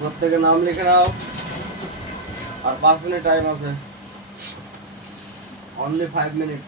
প্রত্যেকে নাম লিখে নাও। আর পাঁচ মিনিট টাইম আছে। অনলি ফাইভ মিনিট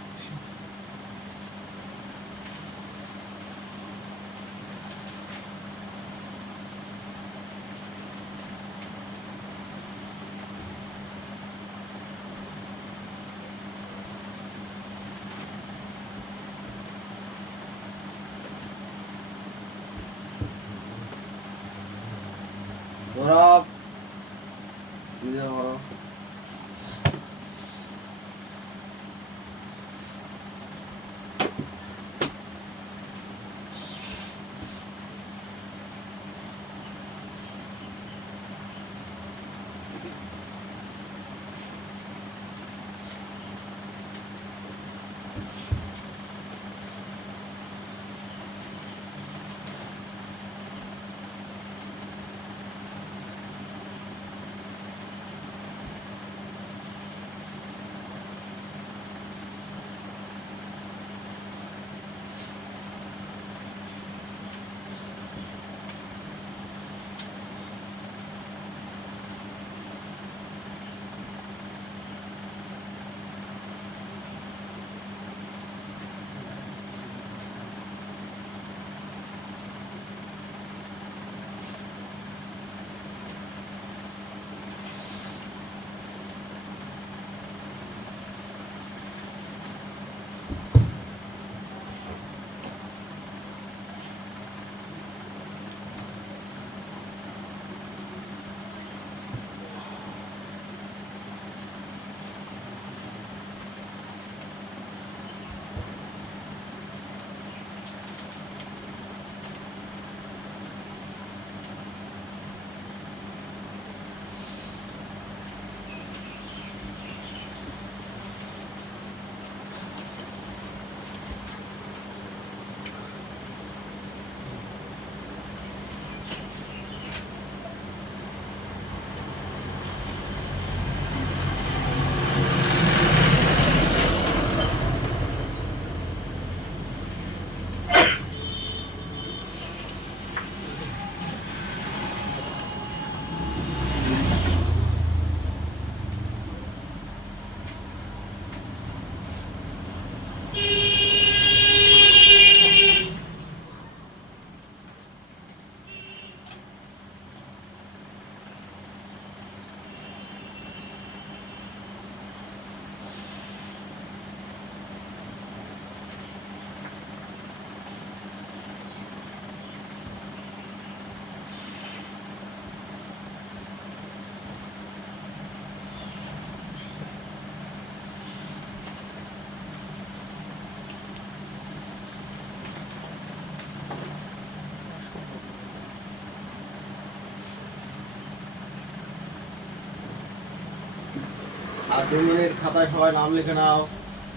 আর দুই মিনিট খাতায় সবাই নাম লিখে নাও।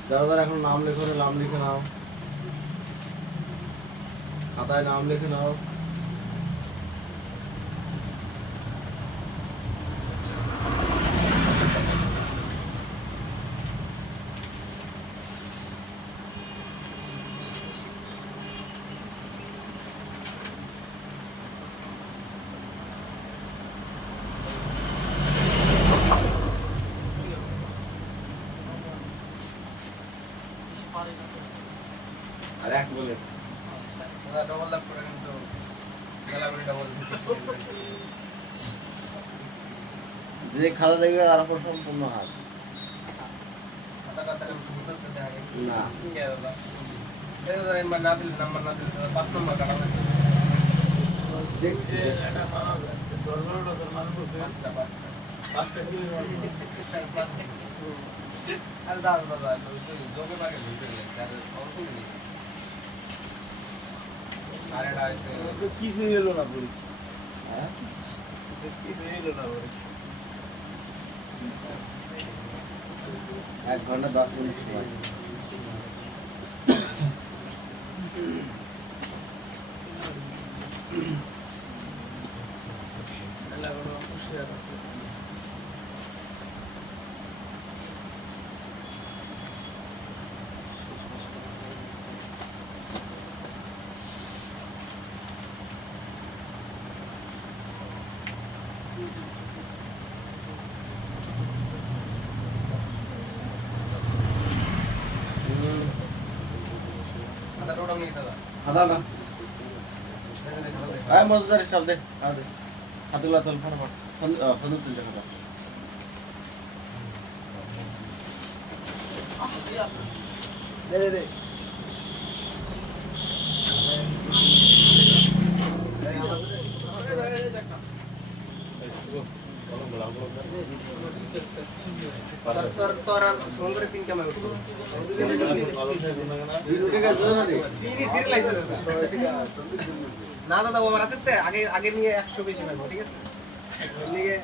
যারা যারা এখন নাম লেখো না, নাম লিখে নাও। খাতায় নাম লিখে নাও। যে খাতা দেখবে তার উপর সম্পূর্ণ হাত। না। কি আর দাদা এই দাদা নাম্বার না দিলে নাম্বার না দিলে দাদা পাঁচ নম্বর কাটা হয়েছে দেখছি আরে দাদা আরে কিছু এলো না পরীক্ষা হ্যাঁ? কিছু এলো না পরীক্ষা এক ঘণ্টা দশ মিনিট সময়। না হ্যাঁ মজুদার স্টাফ দে। দে। হাতগুলা তোল ফটাফট ফোন- আহ, ফোন তুলতে কথা দে দে দে তোর তোর আর সুন্দর পিন ক্যামেরা উঠবো উঠে গেছে না রে পিনই সিরিয়াল আইছে দাদা না দাদা ও আমার হাতে আগে আগে নিয়ে একশো বেশি পাবো ঠিক আছে নিয়ে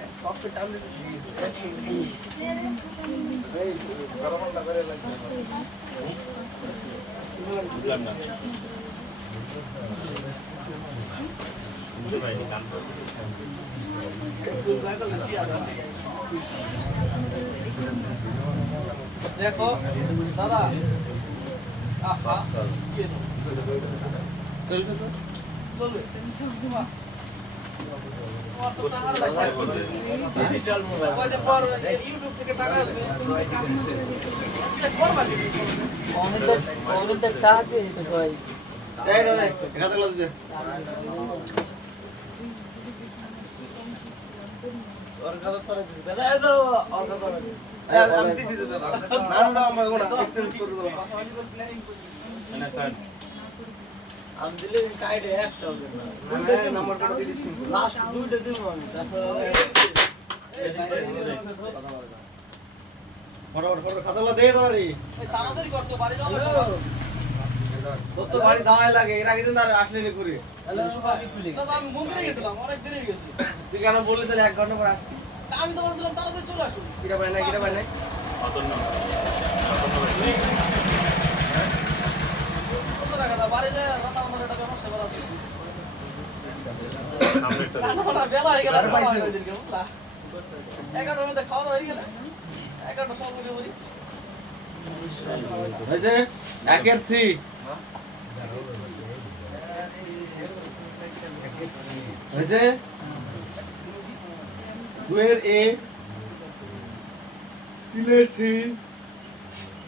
দেখো দাদা চলবে তো? চলবে ডিজিটাল মোবাইল ইউটিউব থেকে টাকা আসবে। টাকা দিয়ে দিতে ভাই এই না তো আমি দিলে টাইট একটা হবে না নাম্বার করে দিয়ে লাস্ট দুইটা দিব আমি তারপর ফটাফট ফটাফট খাতাগুলা দে তাড়াতাড়ি করতে পারি যাও তোর তো বাড়ি যাওয়াই লাগে এর আগে দিন আর আসলে নি করে আমি মন্দিরে গেছিলাম অনেক দেরি হয়ে গেছে তুই কেন বললি তাহলে এক ঘণ্টা পর আসছি আমি তো ভাবছিলাম তাড়াতাড়ি চলে আসুন কিরা পাই না কিরা পাই না বাড়ি যায় রান্না বান্নার একটা ব্যবস্থা করা আছে। রান্না বান্না বেলা হয়ে গেল বুঝলা? এগারোটার মধ্যে খাওয়া দাওয়া হয়ে গেলে এগারোটা সব কিছু বলি। একের সি। হয়েছে? দুয়ের এ তিনের সি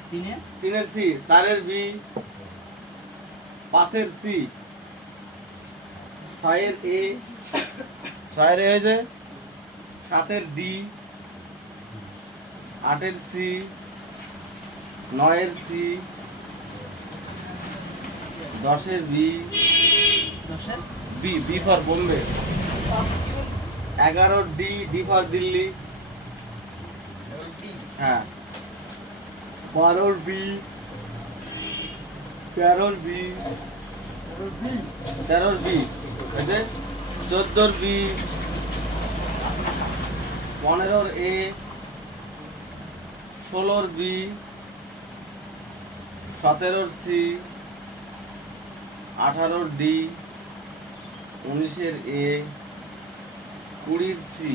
তিনে তিনের সি চারের বি পাঁচের সি। ছয়ের এ ছয়ের এ হয়েছে। সাতের ডি আটের সি নয়ের সি দশের বি। দশের? B B for Bombay. এগারোর ডি ডি ফর দিল্লি। হ্যাঁ। বারোর বি। তেরোর বি। তেরোর বি। হয়েছে চোদ্দোর বি। পনেরোর এ। ষোলোর বি। সতেরোর সি। আঠারোর ডি উনিশের এ কুড়ির সি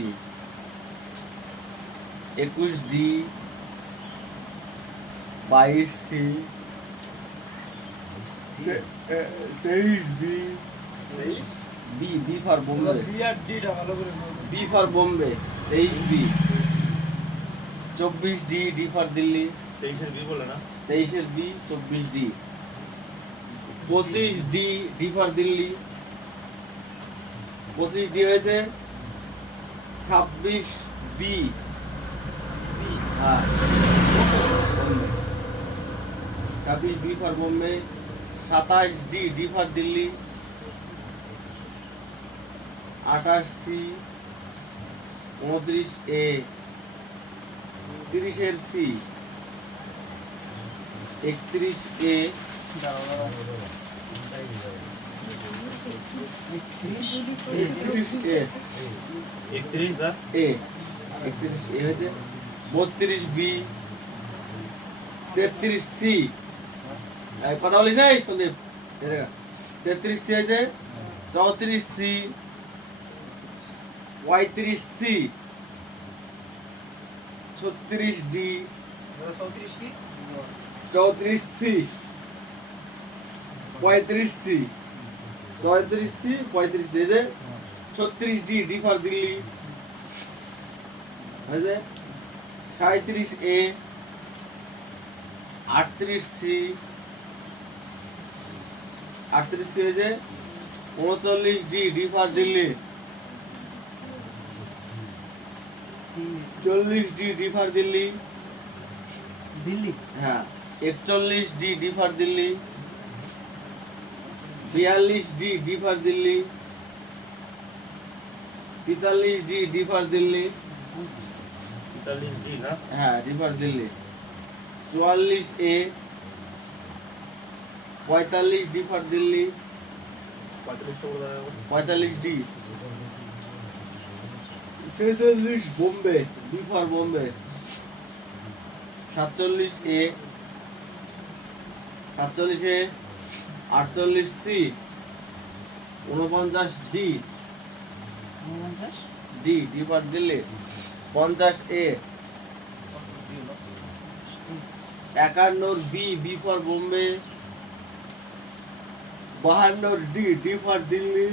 একুশ ডি বাইশ সি তেইশ B B B for Bombay. বিয়ার ডিটা ভালো করে বি ফর বোম্বে তেইশ বি চব্বিশ ডি ডি ফর দিল্লি। তেইশের বি বলে না। তেইশের বি চব্বিশ ডি। পঁচিশ ডি ডি ফর দিল্লি। পঁচিশ ডি হয়েছে ছাব্বিশ বি। হ্যাঁ। ছাব্বিশ বি ফর বোম্বে, সাতাশ ডি ডি ফর দিল্লি। আঠাশ সি, উনত্রিশ এ। তিরিশের সি। একত্রিশ এ। এ বত্রিশ বি তেত্রিশ সি। কথা বলিস নাই সন্দীপ? তেত্রিশ সি হয়েছে চৌত্রিশ সি পঁয়ত্রিশ সি ছত্রিশ ডি চৌত্রিশ সি। পঁয়ত্রিশ সি চৌত্রিশ সি পঁয়ত্রিশ এই যে ছত্রিশ ডি ডি ফর দিল্লি। হয়েছে? সাঁত্রিশ এ আটত্রিশ সি আটত্রিশ সি হয়েছে? উনচল্লিশ ডি ডি ফর দিল্লি। চল্লিশ D D for Delhi. Delhi? হ্যাঁ একচল্লিশ ডি ডি ফর দিল্লি। বিয়াল্লিশ ডি ডি ফর দিল্লি। তেতাল্লিশ ডি ডি ফর দিল্লি। তেতাল্লিশ ডি না? হ্যাঁ ডি ফর দিল্লি। চুয়াল্লিশ এ পঁয়তাল্লিশ ডি ফর দিল্লি। পঁয়তাল্লিশ ডি। ছেচল্লিশ বোম্বে। D for Bombay. সাতচল্লিশ এ সাতচল্লিশ এ আটচল্লিশ সি উনপঞ্চাশ D. D D for Delhi পঞ্চাশ এ। একান্নর বি বি ফর বোম্বে। বাহান্নর ডি ডি ফর দিল্লি।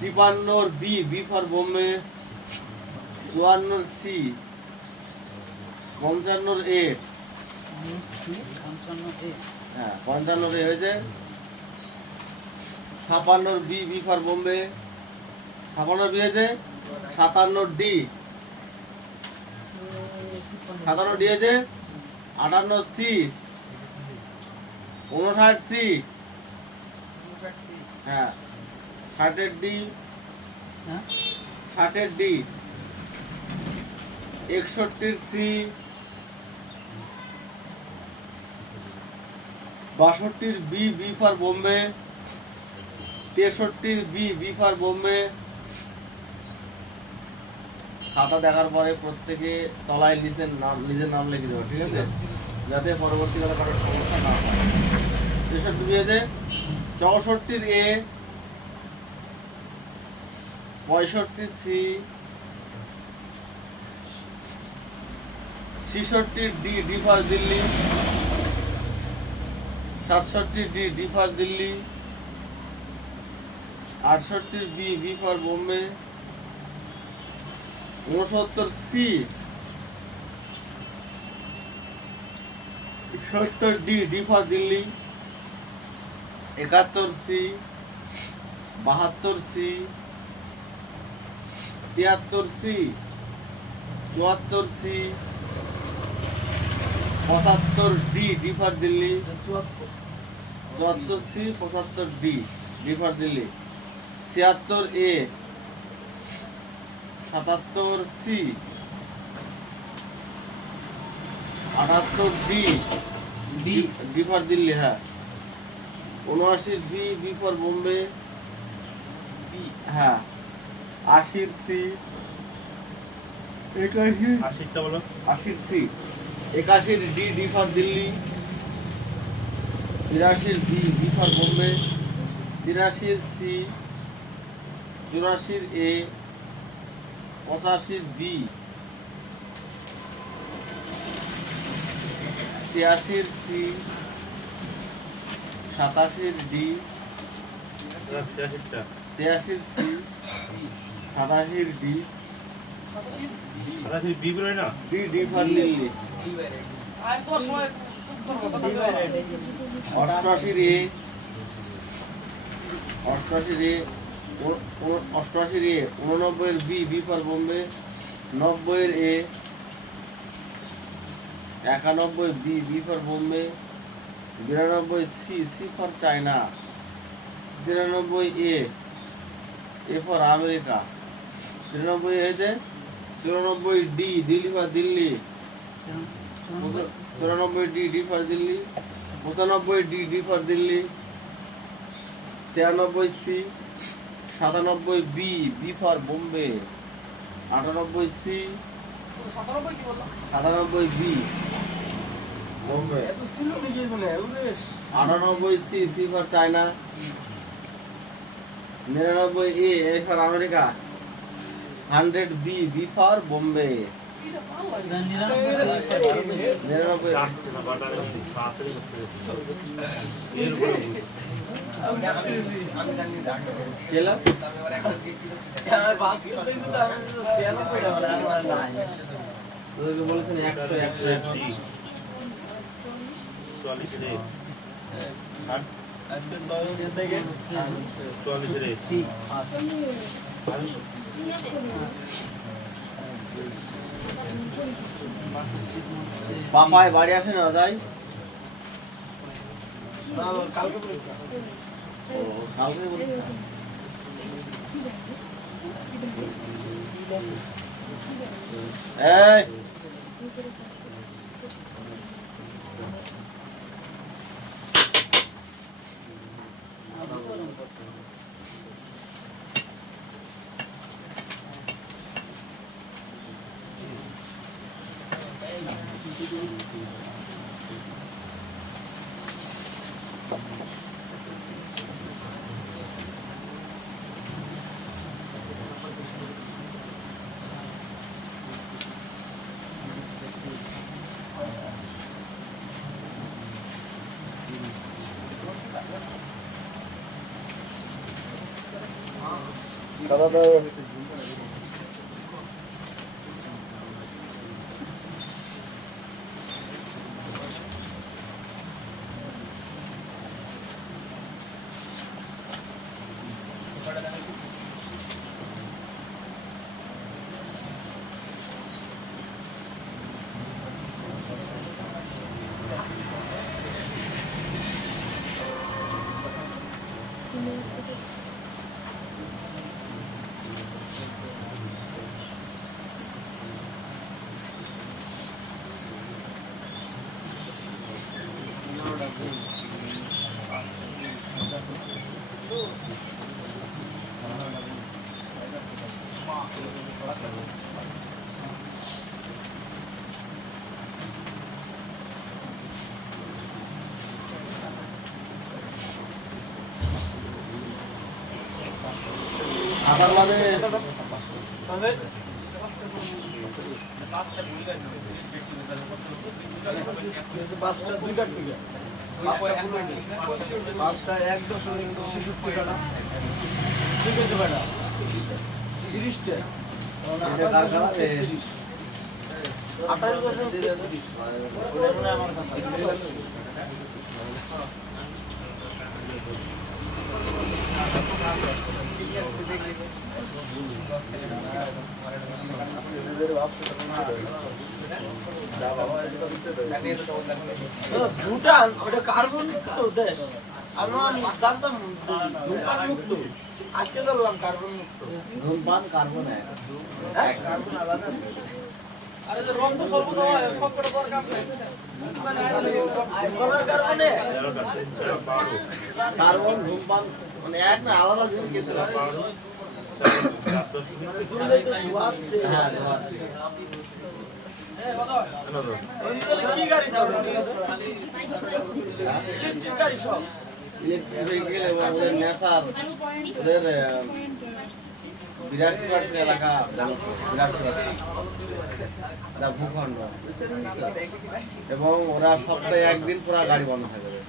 তিপান্নর বি বি ফর বোম্বে। চুয়ান্নর সি পঞ্চান্নর এ। সি পঞ্চান্ন এ হ্যাঁ হয়েছে। ছাপান্নর বি বি ফর বোম্বে ছাপান্নর বি হয়েছে সাতান্নর ডি সাতান্ন ডি হয়েছে আটান্ন সি উনষাট সি হ্যাঁ ষাটের ডি হ্যাঁ। ষাটের ডি একষট্টির সি বাষট্টির বি বি ফর বোম্বে তেষট্টির বি বি ফর বোম্বে খাতা দেখার পরে প্রত্যেকে তলায় নিচের নাম, নিজের নাম লিখে দেবো, ঠিক আছে? যাতে পরবর্তীকালে কারোর সমস্যা না হয়। তেষট্টি দিয়েছে। চৌষট্টির এ, পঁয়ষট্টি সি ছিষট্টি ডি ডি ফর দিল্লি। সাতষট্টি ডি ডি ফর দিল্লি। আটষট্টি বি বি ফর বোম্বে। উনসত্তর সি, সত্তর ডি ডি ফর দিল্লি। একাত্তর সি, বাহাত্তর সি, তিয়াত্তর সি, চুয়াত্তর সি পঁচাত্তর ডি ডি ফর দিল্লি চুয়াত্তর। সি পঁচাত্তর ডি ডি ফর দিল্লি ছিয়াত্তর এ সাতাত্তর সি আটাত্তর D D D for Delhi হ্যাঁ। উনআশি B B for Bombay B হ্যাঁ। আশির সি একাশি আশিরটা বলো। আশির সি একাশির ডি ডি ফর দিল্লি। তিরাশির বি বি ফর বোম্বে। তিরাশির সি চুরাশির এ পঁচাশির বি ছিয়াশির সি সাতাশির ডি ছিয়াশির সি সাতাশির ডি আচ্ছা বি না। D D for Delhi. A অষ্টআশির A উ- উ- অষ্টআশির এ উননব্বইয়ের বি বি ফর বোম্বে, নব্বইয়ের এ, একানব্বই বি বি ফর বোম্বে, বিরানব্বই সি সি ফর চায়না, তিরানব্বই এ এ ফর আমেরিকা, তিরানব্বই হয়েছে, চুরানব্বই ডি, দিল্লি ফর দিল্লি। চুরানব্বই ডি ডি ফর দিল্লি পঁচানব্বই ডি ডি ফর দিল্লি ছিয়ানব্বই সি সাতানব্বই বি বি ফর বোম্বে আটানব্বই সি সাতানব্বই বি বোম্বে? আটানব্বই সি সি ফর চায়না নিরানব্বই A A for America hundred B B for Bombay বলেছেন একশো একশো ডি চুয়াল্লিশ আজকে ছয় থেকে চুয়াল্লিশের এই। সি পাঁচ বাপায় বাড়ি আসে না যাই না, কালকে পরীক্ষা ও কালকে আবার মানে পাঁচটা দুইটা টিকা পাঁচটা এক দশমিক ছেষট্টি টাকা ঠিক আছে বেটা। তিরিশটা। আঠাশ দশমিক তেত্রিশ ওটা আমার কথা। ভুটান ওটা কার্বন মুক্ত দেশ। আমি জানতাম ধূমপান মুক্ত। আজকে জানলাম কার্বন মুক্ত। ধূমপান কার্বন আরে যে হয় দরকার কারণে কার্বন ধূমপান মানে এক না, আলাদা জিনিস কিছু হ্যাঁ এলাকা ভূখণ্ড এবং ওরা সপ্তাহে একদিন পুরো গাড়ি বন্ধ থাকে ওদের।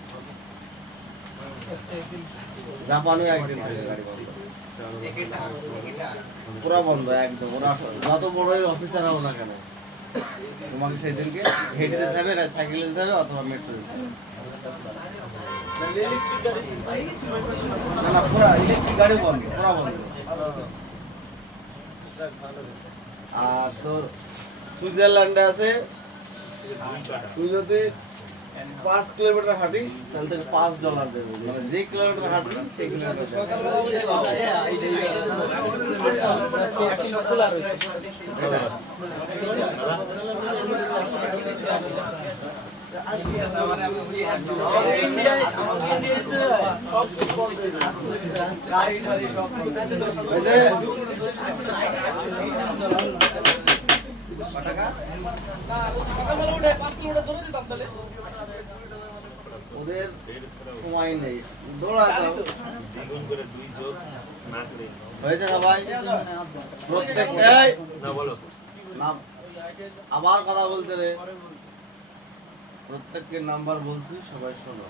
জাপানেও একদিন গাড়ি বন্ধ। একদম। ওরা যত বড়ই অফিসার হও না কেন, তোমাকে সেদিনকে হেঁটে যেতে হবে না সাইকেলে যেতে হবে অথবা মেট্রো যেতে না না, পুরা ইলেকট্রিক গাড়ি বন্ধ, পুরা বন্ধ। আর তোর সুইজারল্যান্ডে আছে তুই যদি পাঁচ কিলোমিটার হাঁটিস তাহলে তোকে পাঁচ ডলার দেবে। মানে যে কিলোমিটার হাঁটবি সেই কিলোমিটার ওদের সময় নেই। হয়েছে ভাই? প্রত্যেকটাই না বলো। নাম আবার কথা বলতে রে। প্রত্যেককে নাম্বার বলছি সবাই শোনো।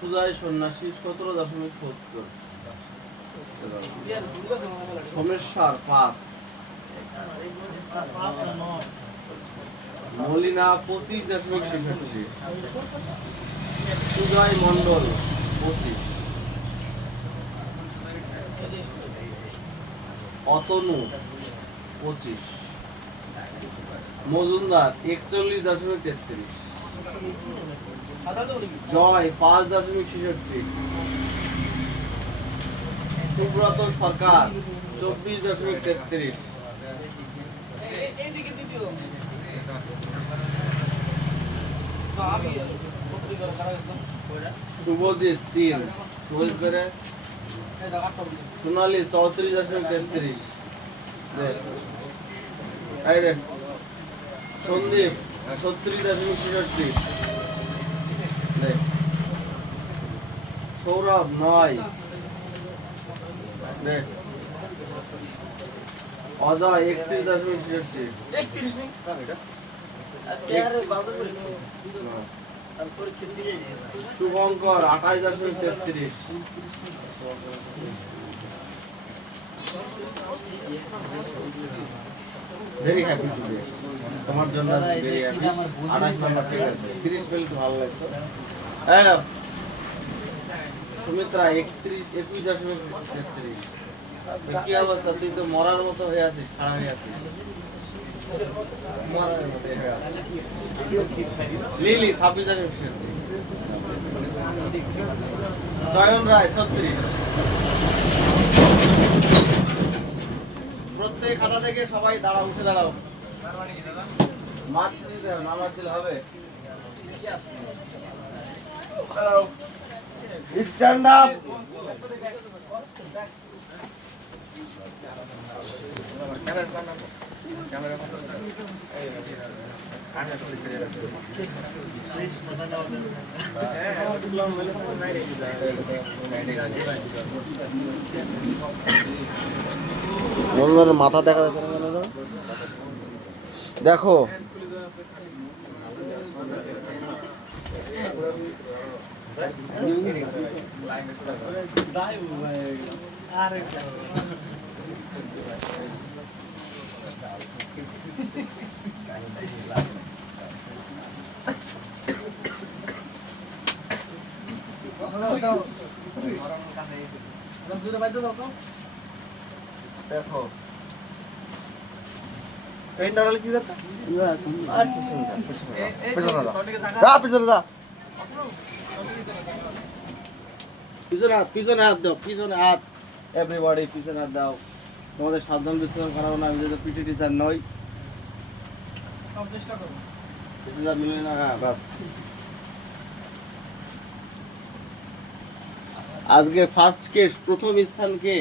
সুজয় সন্ন্যাসী সতেরো দশমিক সত্তর। সোমেশ্বর পাঁচ মলিনা পঁচিশ দশমিক ছেষট্টি। সুজয় মন্ডল পঁচিশ। অতনু পঁচিশ। মজুমদার একচল্লিশ দশমিক তেত্রিশ। জয় পাঁচ দশমিক ছেষট্টি। সুব্রত সরকার চব্বিশ দশমিক তেত্রিশ। শুভজিৎ তিন, শুভজিৎ করে সোনালি চৌত্রিশ দশমিক তেত্রিশ। সন্দীপ ছত্রিশ দশমিক ছেষট্টি। সৌরভ নয় দেখ। অজয় একত্রিশ দশমিক ছেষট্টি। আজকে আর বাজার করে তারপরে খেতে দিয়ে শুভঙ্কর আঠাশ দশমিক তেত্রিশ। ভেরি হ্যাপি টুডে তোমার জন্য ভেরি হ্যাপি আঠাশ নাম্বার ঠিক আছে। তিরিশ পেলে ভালো লাগতো সুমিত্রা একত্রিশ একুশ দশমিক তেত্রিশ। কি অবস্থা? মরার মতো খাড়া হয়ে লিলি রায় প্রত্যেক খাতা থেকে সবাই দাঁড়াও, উঠে দাঁড়াও। মাছ দিতে হবে, না দিলে হবে? আপ। বন্ধুদের মাথা দেখা যাচ্ছে? দেখো দেখো। কি করতে? আর পিছনে যা পিছনে যা, পিছনে যা। যা পিছনে যা। পিছনে হাত পিছনে হাত দাও পিছনে হাত। এভরিবডি পিছনে হাত দাও। তোমাদের সাবধান বিশ্রাম করাবো না আমি যেহেতু পিটি টিচার নই। চেষ্টা করব মিলে না হ্যাঁ বাস। আজকে ফার্স্ট কে প্রথম স্থান কে?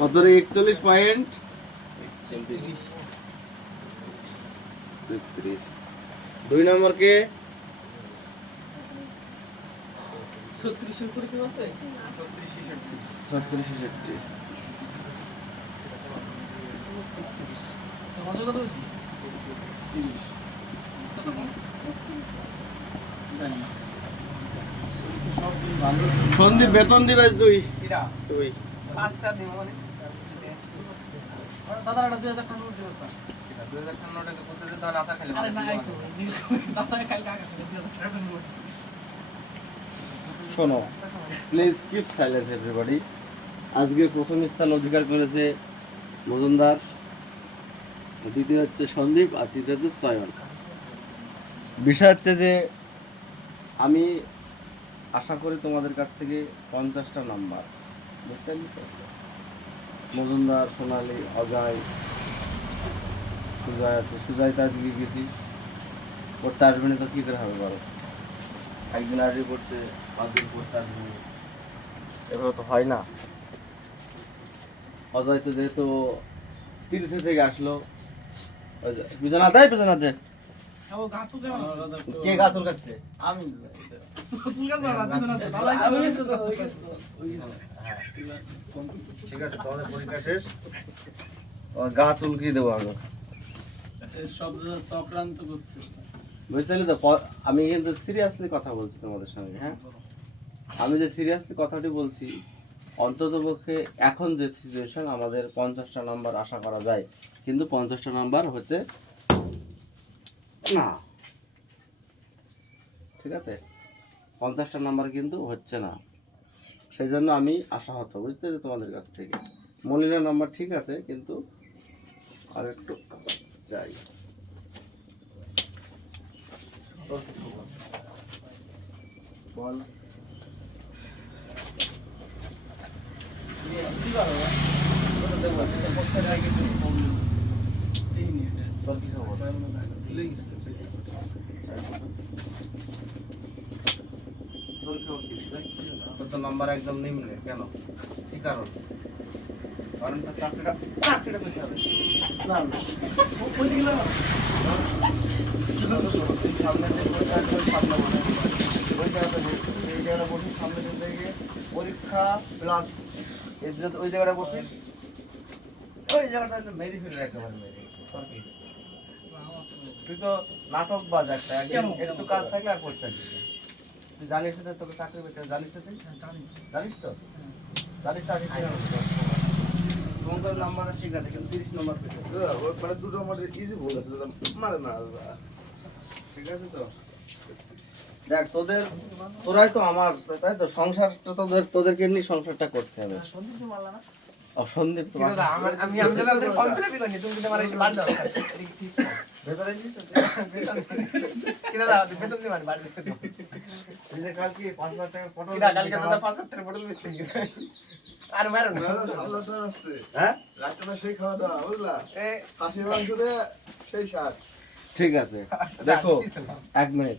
কত একচল্লিশ পয়েন্ট দুই নম্বর কে? সন্দীপ বেতন দিবেস দুই। তুই পাঁচটা দিব মানে। দাদা একটা দুই হাজার টাকা নোট দিবো স্যার দুই হাজার টাকা নোটে করতে যেতে আশা খেলে আরে না তো দাদা কাল কাকা দুই হাজার টাকা নোট। শোনো প্লিজ কিপ সাইলেন্স এভরিবডি আজকে প্রথম স্থান অধিকার করেছে মজুমদার দ্বিতীয় হচ্ছে সন্দীপ আর তৃতীয় হচ্ছে সয়ন। বিষয় হচ্ছে যে আমি আশা করি তোমাদের কাছ থেকে পঞ্চাশটা নাম্বার। বুঝতে পারলি? মজুমদার সোনালি অজয় সুজয় আছে। সুজয় তো আজকে গেছি। পড়তে আসবে না তো কী করে হবে বলো? একদিন আসবে পড়তে পাঁচ দিন পড়তে আসবে। এভাবে তো হয় না। অজয় তো যেহেতু তিরিশে থেকে আসলো। ওই যে, পিছনে হাতে পিছনে হাতে। ও গাছ তো দেওয়া কে গাছ চুল দাদা আমি ঠিক আছে তোমাদের পরীক্ষা শেষ। গাছ উলকিয়ে দেবো আগে চক্রান্ত করছে। বুঝতে তো আমি কিন্তু সিরিয়াসলি কথা বলছি তোমাদের সঙ্গে হ্যাঁ? আমি যে সিরিয়াসলি কথাটি বলছি অন্ততপক্ষে এখন যে সিচুয়েশন আমাদের পঞ্চাশটা নাম্বার আশা করা যায়। কিন্তু পঞ্চাশটা নাম্বার হচ্ছে না। ঠিক আছে? পঞ্চাশটা নাম্বার কিন্তু হচ্ছে না। সেই জন্য আমি আশাহত, বুঝতে তোমাদের কাছ থেকে? মলিনা নাম্বার ঠিক আছে, কিন্তু আর একটু যাই। বল। তোর তো নাম্বার একদম নিম্নে কেন? কি কারণ? কারণটা চাকরিটা চাকরিটা পেতে হবে। না না। সামনে পরীক্ষা আসবে, সামনে ওই জায়গাটা এই জায়গাটা বসে সামনে থেকে পরীক্ষা প্লাস ওই জায়গাটা বসে ওই জায়গাটা মেরে ফেলে একেবারে মেরে। তুই তো নাটক বাজ একটা একটু কাজ থাকলে আর করতে। তুই জানিস তো তোকে চাকরি পেতে জানিস তো তুই? জানিস তো? জানিস তো আগে তোমার নাম্বার ঠিক আছে কিন্তু তিরিশ নম্বর পেতে মানে দুটো আমার ইজি ভুল আছে মারে না ঠিক আছে তো? দেখ তোদের তোরাই তো আমার তাই তো? সংসারটা তোদের তোদেরকে নিয়ে সংসারটা করতে হবে। সন্দীপ তো আমি আমি দাদা আমাদের ফর্ম ফিল আপই করিনি তুমি কিন্তু আমার এসে বাদ দাও ঠিক ঠিক আছে। দেখো, এক মিনিট।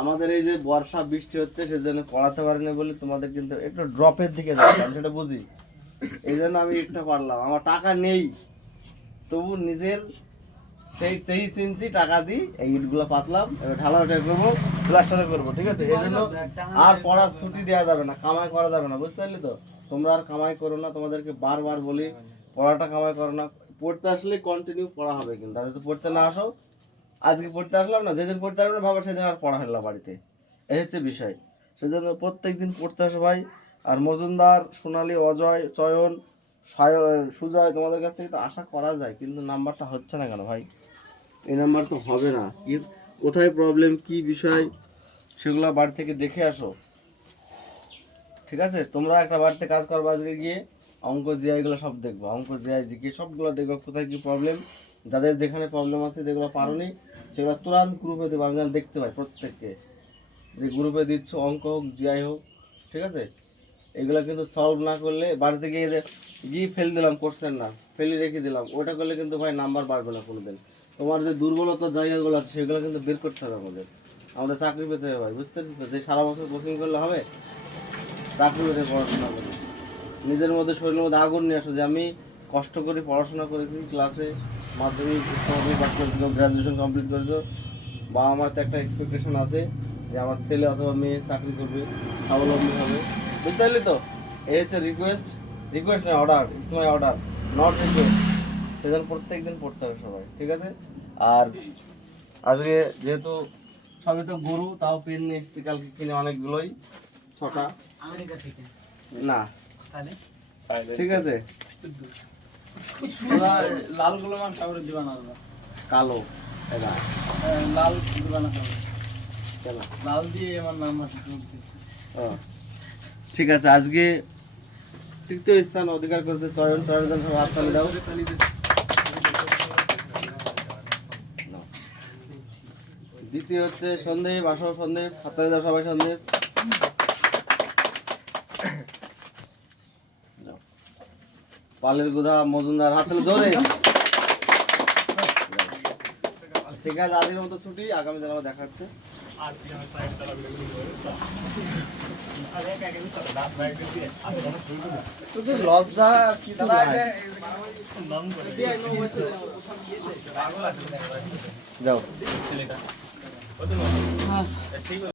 আমাদের এই যে বর্ষা, বৃষ্টি হচ্ছে, সেজন্য পড়াতে পারেনি বলে তোমাদের কিন্তু একটু ড্রপের দিকে যাচ্ছে আমি সেটা বুঝি। এই জন্য আমি ইটটা পারলাম আমার টাকা নেই। তবু নিজের সেই সেই চিন্তি টাকা দিই এই ইটগুলো পাতলাম এবার ঢালা ওটা করব প্লাস্টারে করব ঠিক আছে? এই জন্য আর পড়ার ছুটি দেওয়া যাবে না কামাই করা যাবে না বুঝতে পারলি তো? তোমরা আর কামাই করো না তোমাদেরকে বারবার বলি পড়াটা কামাই করো না। পড়তে আসলে কন্টিনিউ পড়া হবে কিন্তু যদি পড়তে না আসো। আজকে পড়তে আসলাম না যেদিন পড়তে আসলাম না ভাবো সেদিন আর পড়া হলো বাড়িতে। এই হচ্ছে বিষয়। সেজন্য প্রত্যেক দিন পড়তে আসো ভাই। আর মজুমদার সোনালী অজয় চয়ন সায়- সুজয় তোমাদের কাছ থেকে তো আশা করা যায় কিন্তু নাম্বারটা হচ্ছে না কেন ভাই? এই নাম্বার তো হবে না। কোথায় প্রবলেম কি বিষয়, সেগুলো বাড়ি থেকে দেখে আসো। ঠিক আছে? তোমরা একটা বাড়িতে কাজ করব আজকে গিয়ে, অঙ্ক জিআইগুলো সব দেখব। অঙ্ক জিআই জিকে সবগুলো দেখব কোথায় কি প্রবলেম যাদের যেখানে প্রবলেম আছে, যেগুলো পারোনি, সেগুলো তুরান্ত গ্রুপে দেবো। আমি যেন দেখতে পাই প্রত্যেককে। যে গ্রুপে দিচ্ছ অঙ্ক হোক জিআই হোক, ঠিক আছে? এগুলো কিন্তু সলভ না করলে বাড়িতে গিয়ে গিয়ে ফেল দিলাম কোশ্চেন না। ফেলে রেখে দিলাম। ওটা করলে কিন্তু ভাই নাম্বার বাড়বে না কোনোদিন। তোমার যে দুর্বলতা জায়গাগুলো আছে, সেগুলো কিন্তু বের করতে হবে আমাদের। আমাদের চাকরি পেতে হবে ভাই, বুঝতে পারছিস তো? যে সারা বছর কোচিং করলে হবে, চাকরি পেতে পড়াশোনা করে নিজের মধ্যে, শরীরের মধ্যে আগুন নিয়ে আসো যে আমি কষ্ট করে পড়াশোনা করেছি ক্লাসে মাধ্যমিক উচ্চ মাধ্যমিক পাস করেছিল গ্র্যাজুয়েশন কমপ্লিট করেছ। বা আমার তো একটা এক্সপেকটেশন আছে যে আমার ছেলে অথবা মেয়ে চাকরি করবে, স্বাবলম্বী হবে। বুঝতে পারলি তো? এই হচ্ছে রিকোয়েস্ট রিকোয়েস্ট নয় order it's my order not request সেজন্য প্রত্যেক দিন পড়তে হবে সবাই ঠিক আছে আর আজকে যেহেতু সবই তো গরু তাও পেন নিয়ে এসেছি কালকে কিনে অনেকগুলোই ছটা আমেরিকা থেকে না তাহলে ঠিক আছে লালগুলো আমার দিবা না কালো এটা লাল দিবা না কেন লাল দিয়ে আমার নাম ঠিক আছে আজকে তৃতীয় স্থান অধিকার করতে চয়ন চয়ন সব হাত তালি দাও দ্বিতীয় হচ্ছে সন্দেহ আসো সন্দেহ হাত তালি দাও সবাই সন্দেহ পালের গুদা, মজুমদার, হাত জোরে। ঠিক আছে, আজকের মতো ছুটি, আগামী আবার দেখা হচ্ছে। লজ্জা কিছু নাই। এই যে যাও